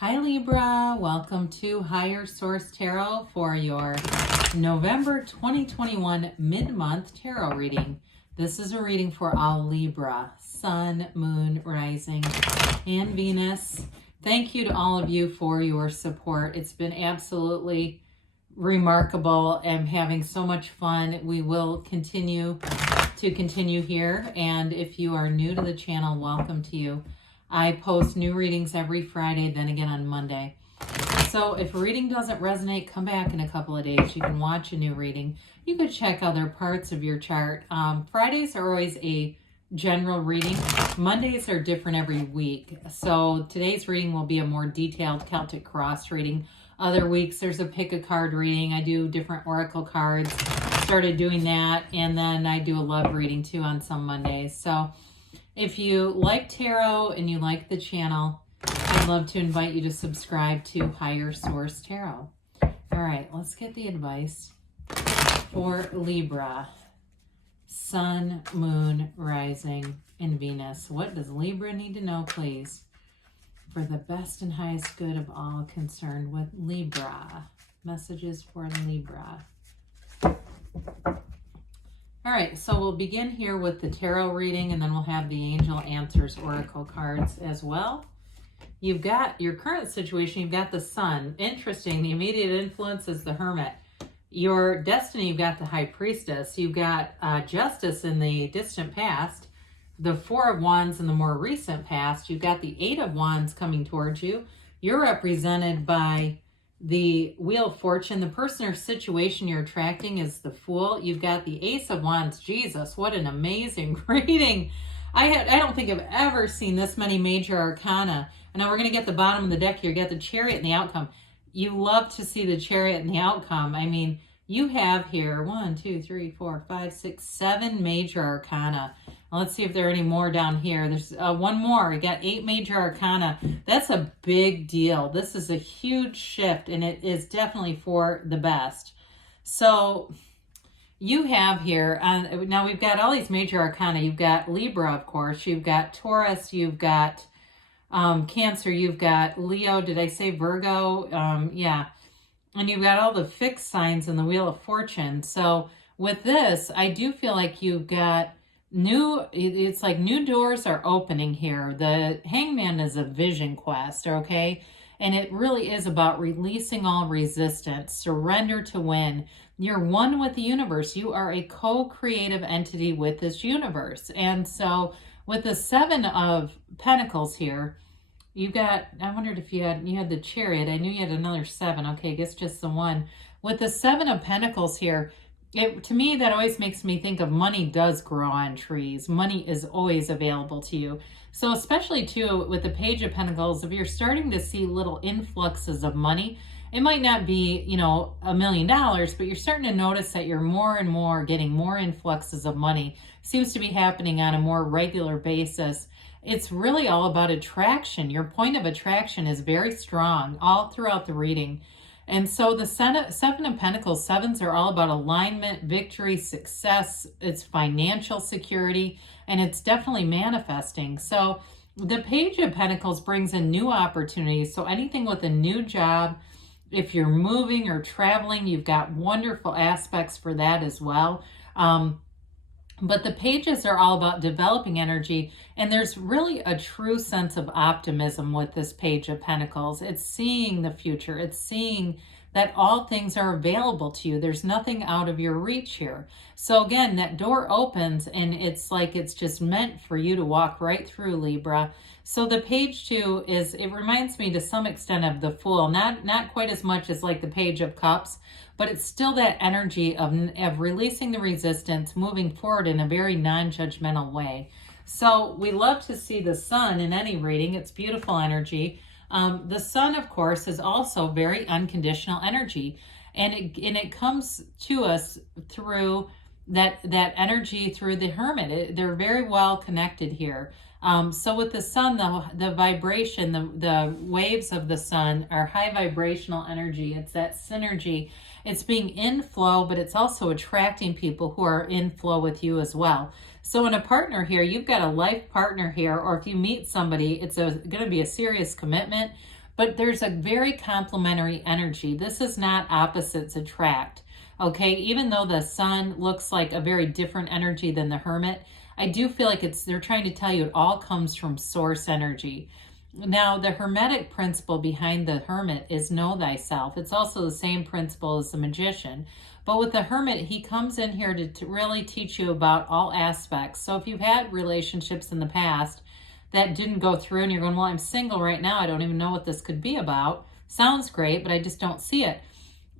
Hi Libra, welcome to Higher Source Tarot for your November 2021 mid-month tarot reading. This is a reading for all Libra, Sun, Moon, Rising, and Venus. Thank you to all of you for your support. It's been absolutely remarkable. I'm having so much fun. We will continue here, and if you are new to the channel, welcome to you. I post new readings every Friday, then again on Monday. So if a reading doesn't resonate, come back in a couple of days. You can watch a new reading. You could check other parts of your chart. Fridays are always a general reading. Mondays are different every week. So today's reading will be a more detailed Celtic cross reading. Other weeks there's a pick a card reading. I do different oracle cards. Started doing that, and then I do a love reading too on some Mondays. So if you like tarot and you like the channel, I'd love to invite you to subscribe to Higher Source Tarot. All right, let's get the advice for Libra, Sun, Moon, Rising, and Venus. What does Libra need to know, please, for the best and highest good of all concerned with Libra? Messages for Libra. All right, so we'll begin here with the tarot reading, and then we'll have the Angel Answers Oracle cards as well. You've got your current situation, you've got the Sun. Interesting, the immediate influence is the Hermit. Your destiny, you've got the High Priestess. You've got Justice in the distant past, the Four of Wands in the more recent past. You've got the Eight of Wands coming towards you. You're represented by the Wheel of Fortune. The person or situation you're attracting is the Fool. You've got the Ace of Wands. Jesus, what an amazing reading. I don't think I've ever seen this many Major Arcana. And now we're going to get the bottom of the deck here. You got the Chariot and the outcome. You love to see the Chariot and the outcome. I mean, you have here 1, 2, 3, 4, 5, 6, 7 Major Arcana. Now let's see if there are any more down here. There's one more. You got 8 Major Arcana. That's a big deal. This is a huge shift, and it is definitely for the best. So you have here, now we've got all these Major Arcana. You've got Libra, of course. You've got Taurus. You've got Cancer. You've got Leo. Did I say Virgo? Yeah. And you've got all the fixed signs in the Wheel of Fortune. So with this, I do feel like you've got it's like new doors are opening here. The Hangman is a vision quest, okay? And it really is about releasing all resistance, surrender to win. You're one with the universe. You are a co-creative entity with this universe. And so with the 7 of Pentacles here, you got, I wondered if you had the Chariot. I knew you had another 7. Okay, I guess just the one. With the 7 of Pentacles here, to me, that always makes me think of money does grow on trees. Money is always available to you. So especially too with the Page of Pentacles, if you're starting to see little influxes of money, it might not be, $1 million, but you're starting to notice that you're more and more getting more influxes of money. Seems to be happening on a more regular basis. It's really all about attraction. Your point of attraction is very strong all throughout the reading. And so the 7 of Pentacles, 7s are all about alignment, victory, success. It's financial security, and it's definitely manifesting. So the Page of Pentacles brings in new opportunities. So anything with a new job, if you're moving or traveling, you've got wonderful aspects for that as well. But the pages are all about developing energy, and there's really a true sense of optimism with this Page of Pentacles. It's seeing the future. It's seeing that all things are available to you. There's nothing out of your reach here. So again, that door opens, and it's like it's just meant for you to walk right through, Libra. So the Page too it reminds me to some extent of the Fool. Not quite as much as like the Page of Cups, but it's still that energy of releasing the resistance, moving forward in a very non-judgmental way. So we love to see the Sun in any reading. It's beautiful energy. The Sun, of course, is also very unconditional energy, and it comes to us through that energy through the Hermit. They're very well connected here. So with the Sun, the vibration, the waves of the Sun are high vibrational energy. It's that synergy. It's being in flow, but it's also attracting people who are in flow with you as well. So in a partner here, you've got a life partner here, or if you meet somebody, it's going to be a serious commitment. but there's a very complementary energy. This is not opposites attract. Okay, even though the Sun looks like a very different energy than the Hermit, I do feel like they're trying to tell you it all comes from source energy. Now, the Hermetic principle behind the Hermit is know thyself. It's also the same principle as the Magician. But with the Hermit, he comes in here to really teach you about all aspects. So if you've had relationships in the past that didn't go through and you're going, well, I'm single right now, I don't even know what this could be about. Sounds great, but I just don't see it.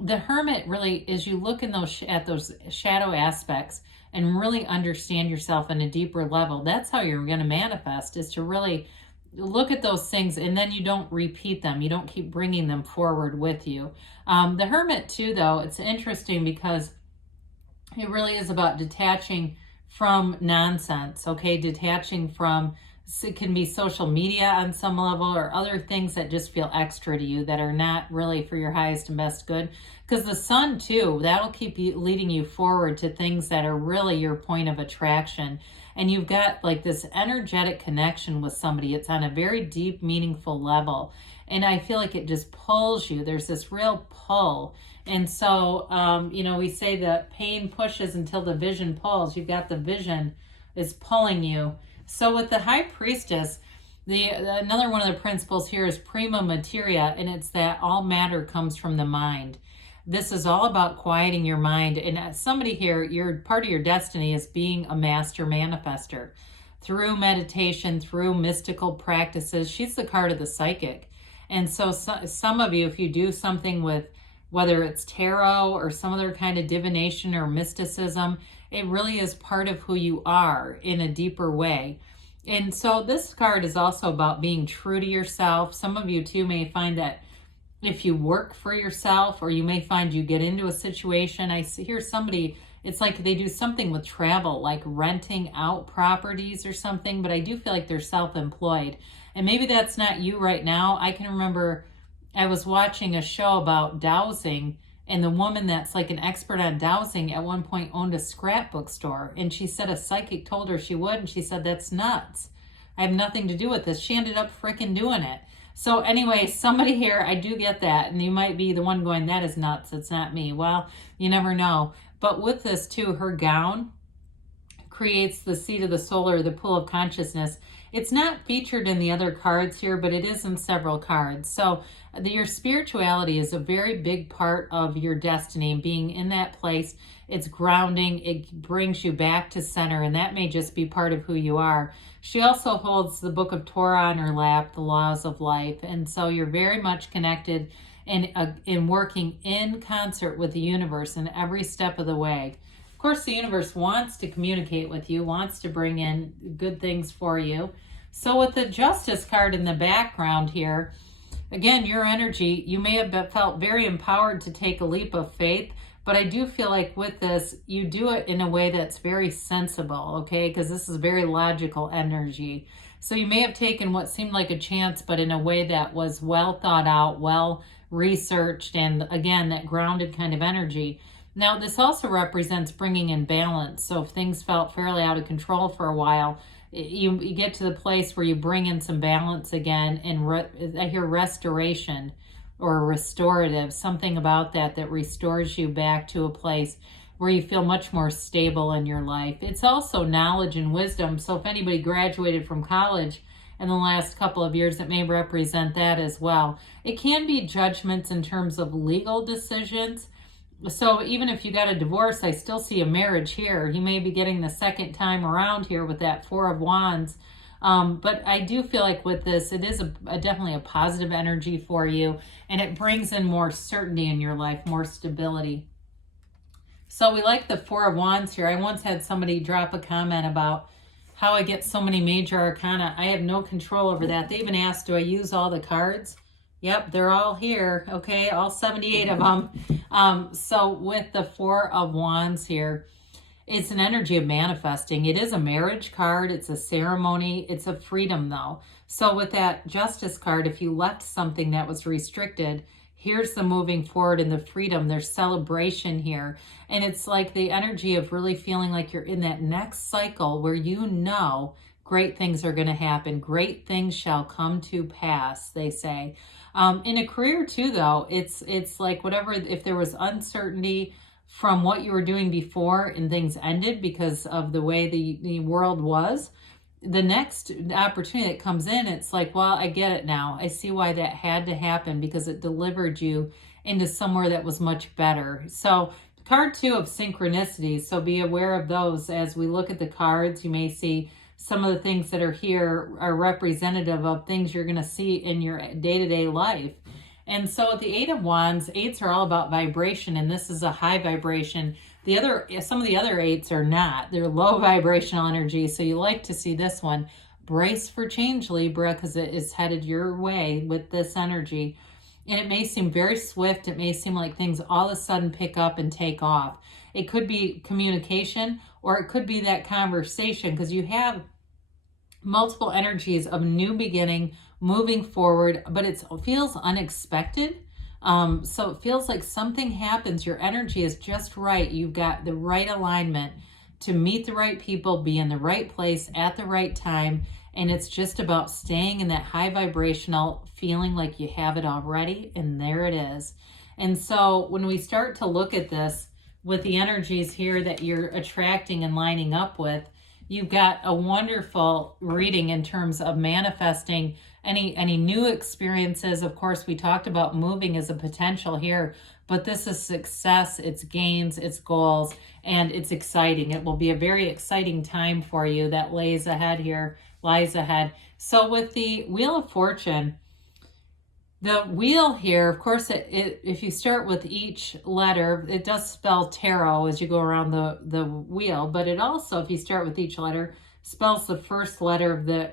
The Hermit really is, you look in at those shadow aspects and really understand yourself on a deeper level. That's how you're going to manifest, is to really look at those things, and then you don't repeat them. You don't keep bringing them forward with you. The Hermit too, though, it's interesting because it really is about detaching from nonsense, okay? Detaching from, it can be social media on some level or other things that just feel extra to you that are not really for your highest and best good. Because the Sun too, that'll keep you leading you forward to things that are really your point of attraction. And you've got like this energetic connection with somebody. It's on a very deep, meaningful level. And I feel like it just pulls you. There's this real pull. And so, we say that pain pushes until the vision pulls. You've got the vision is pulling you. So with the High Priestess, another one of the principles here is prima materia, and it's that all matter comes from the mind. This is all about quieting your mind. And as somebody here, part of your destiny is being a master manifester. Through meditation, through mystical practices, she's the card of the psychic. And so some of you, if you do something with, whether it's tarot or some other kind of divination or mysticism, it really is part of who you are in a deeper way. And so this card is also about being true to yourself. Some of you too may find that if you work for yourself, or you may find you get into a situation. I hear somebody, it's like they do something with travel, like renting out properties or something, but I do feel like they're self-employed. And maybe that's not you right now. I can remember I was watching a show about dowsing, and the woman that's like an expert on dowsing at one point owned a scrapbook store. And she said a psychic told her she would, and she said, that's nuts. I have nothing to do with this. She ended up freaking doing it. So anyway, somebody here, I do get that. And you might be the one going, that is nuts. It's not me. Well, you never know. But with this too, her gown creates the seat of the soul, or the pool of consciousness. It's not featured in the other cards here, but it is in several cards. So your spirituality is a very big part of your destiny, and being in that place, it's grounding, it brings you back to center, and that may just be part of who you are. She also holds the book of Torah on her lap, the laws of life, and so you're very much connected and in working in concert with the universe in every step of the way. Of course, the universe wants to communicate with you, wants to bring in good things for you. So with the Justice card in the background here, again, your energy, you may have felt very empowered to take a leap of faith, but I do feel like with this, you do it in a way that's very sensible, okay? Because this is very logical energy. So you may have taken what seemed like a chance, but in a way that was well thought out, well researched, and again, that grounded kind of energy. Now, this also represents bringing in balance. So if things felt fairly out of control for a while, you get to the place where you bring in some balance again, and I hear restoration or restorative, something about that restores you back to a place where you feel much more stable in your life. It's also knowledge and wisdom. So if anybody graduated from college in the last couple of years, it may represent that as well. It can be judgments in terms of legal decisions. So even if you got a divorce, I still see a marriage here. You may be getting the second time around here with that Four of Wands. But I do feel like with this, it is definitely a positive energy for you, and it brings in more certainty in your life, more stability. So we like the Four of Wands here. I once had somebody drop a comment about how I get so many Major Arcana. I have no control over that. They even asked, do I use all the cards? Yep, they're all here, okay, all 78 of them. So with the Four of Wands here, it's an energy of manifesting. It is a marriage card. It's a ceremony. It's a freedom, though. So with that Justice card, if you left something that was restricted, here's the moving forward and the freedom. There's celebration here. And it's like the energy of really feeling like you're in that next cycle where you know great things are going to happen. Great things shall come to pass, they say. In a career too, though, it's like whatever, if there was uncertainty from what you were doing before and things ended because of the way the world was, the next opportunity that comes in, it's like, well, I get it now. I see why that had to happen, because it delivered you into somewhere that was much better. So card 2 of synchronicities. So be aware of those as we look at the cards. You may see some of the things that are here are representative of things you're going to see in your day-to-day life. And so at the 8 of Wands, 8s are all about vibration, and this is a high vibration. Some of the other 8s are not. They're low vibrational energy, so you like to see this one. Brace for change, Libra, because it is headed your way with this energy. And it may seem very swift. It may seem like things all of a sudden pick up and take off. It could be communication, or it could be that conversation, because you have multiple energies of new beginning, moving forward, but it feels unexpected. So it feels like something happens. Your energy is just right. You've got the right alignment to meet the right people, be in the right place at the right time. And it's just about staying in that high vibrational feeling like you have it already. And there it is. And so when we start to look at this with the energies here that you're attracting and lining up with, you've got a wonderful reading in terms of manifesting any new experiences. Of course, we talked about moving as a potential here, but this is success, it's gains, it's goals, and it's exciting. It will be a very exciting time for you that lies ahead. So with the Wheel of Fortune, the wheel here, of course, if you start with each letter, it does spell tarot as you go around the wheel, but it also, if you start with each letter, spells the first letter of the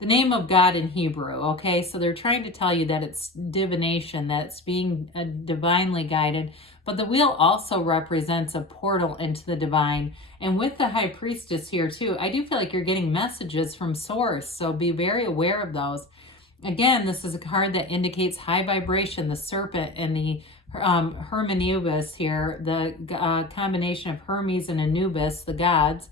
name of God in Hebrew. Okay, so they're trying to tell you that it's divination, that it's being divinely guided. But the wheel also represents a portal into the divine. And with the High Priestess here too, I do feel like you're getting messages from Source, so be very aware of those. Again, this is a card that indicates high vibration, the serpent and the Hermanubis here, the combination of Hermes and Anubis, the gods.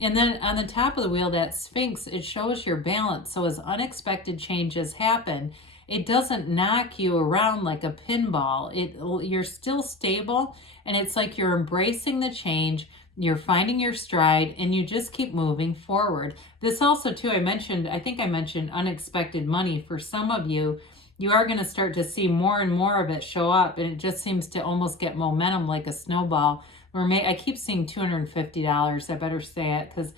And then on the top of the wheel, that Sphinx, it shows your balance. So as unexpected changes happen, it doesn't knock you around like a pinball. You're still stable, and it's like you're embracing the change. You're finding your stride, and you just keep moving forward. This also, too, I think I mentioned unexpected money. For some of you, you are going to start to see more and more of it show up, and it just seems to almost get momentum like a snowball. I keep seeing $250. I better say it, because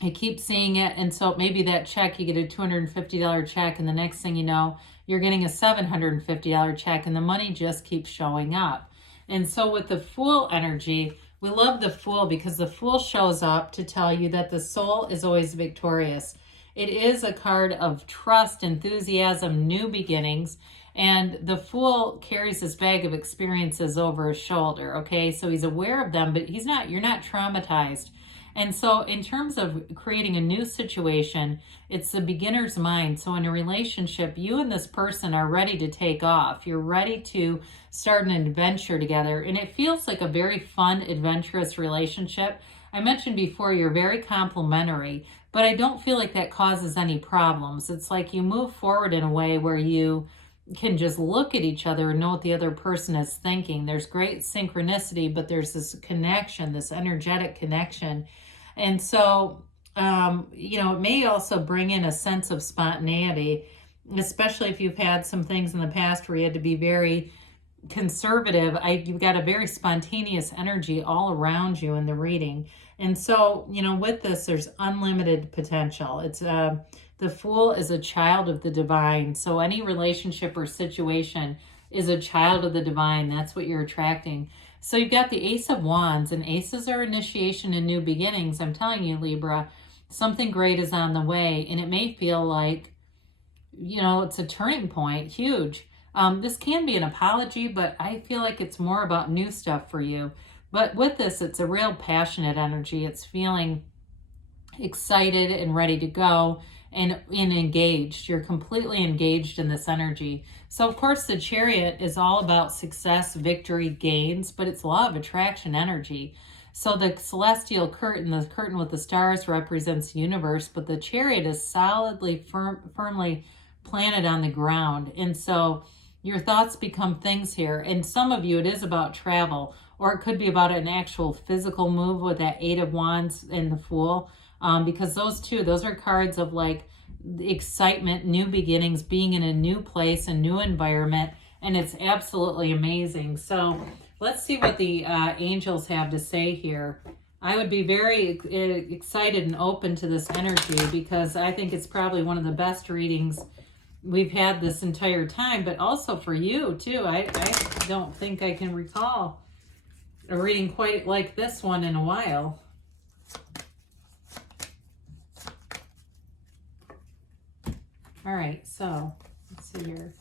I keep seeing it. And so maybe that check, you get a $250 check, and the next thing you know, you're getting a $750 check, and the money just keeps showing up. And so with the Fool energy, we love the Fool because the Fool shows up to tell you that the soul is always victorious. It is a card of trust, enthusiasm, new beginnings, and the Fool carries this bag of experiences over his shoulder, okay? So he's aware of them, but you're not traumatized. And so in terms of creating a new situation, it's the beginner's mind. So in a relationship, you and this person are ready to take off. You're ready to start an adventure together. And it feels like a very fun, adventurous relationship. I mentioned before, you're very complimentary, but I don't feel like that causes any problems. It's like you move forward in a way where you can just look at each other and know what the other person is thinking. There's great synchronicity, but there's this connection, this energetic connection. And so, it may also bring in a sense of spontaneity, especially if you've had some things in the past where you had to be very conservative. You've got a very spontaneous energy all around you in the reading. And so, with this, there's unlimited potential. It's the Fool is a child of the divine. So any relationship or situation is a child of the divine. That's what you're attracting. So you've got the Ace of Wands, and aces are initiation and new beginnings. I'm telling you, Libra, something great is on the way, and it may feel like, it's a turning point, huge. This can be an apology, but I feel like it's more about new stuff for you. But with this, it's a real passionate energy. It's feeling excited and ready to go and engaged. You're completely engaged in this energy. So of course the Chariot is all about success, victory, gains, but it's law of attraction energy. So the celestial curtain, the curtain with the stars, represents the universe, but the chariot is solidly, firmly planted on the ground. And so your thoughts become things here. And some of you, it is about travel, or it could be about an actual physical move with that Eight of Wands and the Fool, because those are cards of like excitement, new beginnings, being in a new place, a new environment, and it's absolutely amazing. So let's see what the angels have to say here. I would be very excited and open to this energy because I think it's probably one of the best readings we've had this entire time, but also for you too. I don't think I can recall a reading quite like this one in a while. All right, so let's see here.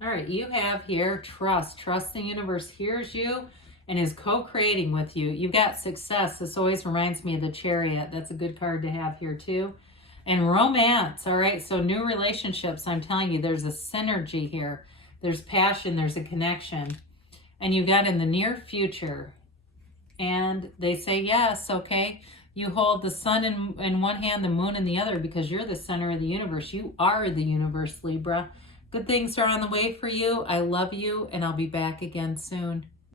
All right, you have here trust. Trust the universe hears you and is co-creating with you. You've got success. This always reminds me of the Chariot. That's a good card to have here too. And romance, all right? So new relationships, I'm telling you, there's a synergy here. There's passion, there's a connection. And you got in the near future. And they say yes, okay? You hold the sun in one hand, the moon in the other, because you're the center of the universe. You are the universe, Libra. Good things are on the way for you. I love you, and I'll be back again soon.